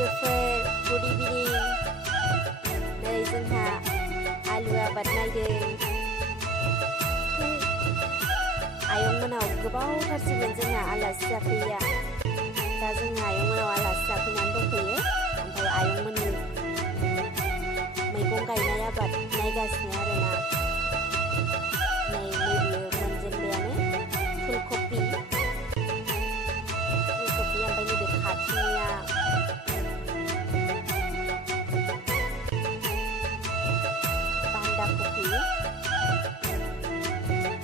लोगोफोर गुड इभिनिं नै जोंहा आलु आबाद नायदों आयंमोनाव गोबावथारसिमोन जोंहा आलासि जाफैया दा जोंहा आयंमोनाव आलासि जाफैनानै दंफैयो ओमफ्राय आयंमोननि मैगं गायनाय आबाद नायगासिनो आरोना नै नैबेयो मोनजेनबायानो फुलकबि ओमफ्राय नैबे खाथिनिया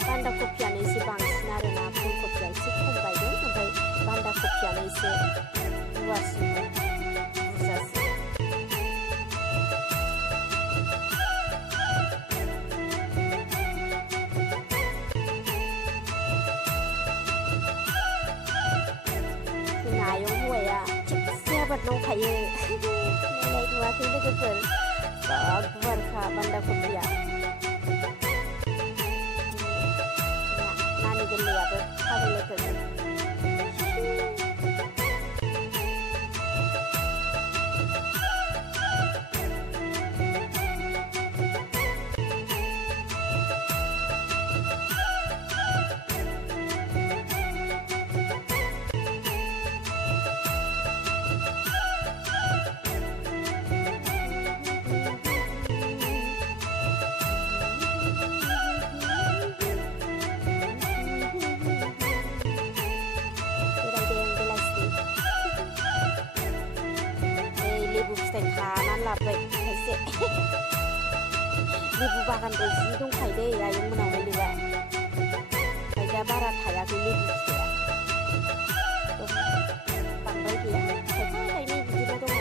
बान्दा कफियानो एसे बांसिन आरोना फुलकबिया एसे खम गायदों ओमफ्राय बान्दा कफियानो एसे गुवारसिन बुरजासिन जोंना आयं हौवाया थिगसे आबाद मावखायो नायलाय नुवाखै लोगोफोर जा गुवारखा बान्दा कफिया नानि गोरलैयाबो थाबायलायफोरजों लेबु फिथाइ खानानै लाबोबाय खायसे लेबु बागानबो जि दंखायो दै आयंमोनाव लेबुआ ओमफ्राय दा बारा थायाखै लेबु फिथाइया बांद्राय गैया खायफा खायनै बिदिनो दङ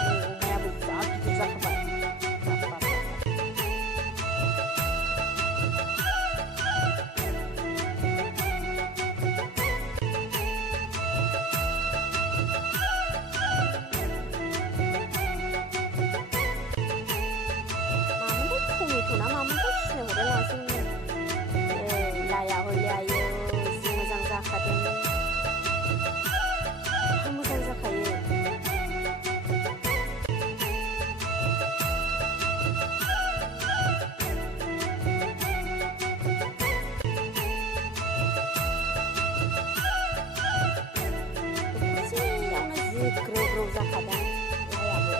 नै अमायाबो जा गिदिर जाखाबाय लाया हयले आयो जि मोजां जाखादों मोजां जाखायो एसेयावनो जि ग्रौ ग्रौ जाखादों लायाबो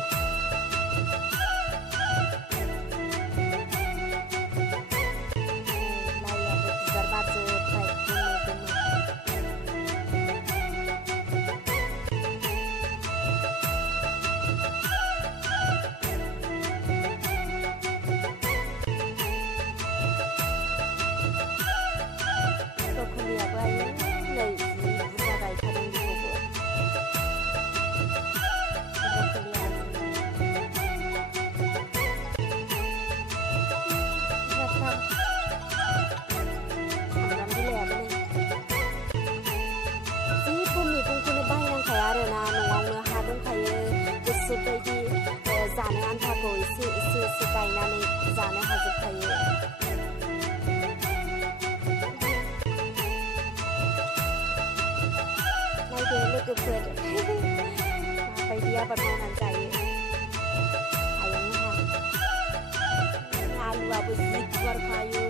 ब्रकलियाबो आयो नै जि बुरजा गायखादों बेखौबो ब्रकलिया बुरजाथार सामब्राम बिलाइयाबो नै जेबो मैगंखौनो बायनांखाया आरोना न'आवनो हा दंखायो गोसोबायदि जानो आन्थाखौ एसे गायनानै जानो हाजोबखायो नायदो लोगोफोर माबायदि आबाद मावनानै जायो आयंमोनहा आलुआबो जि गुवारखायो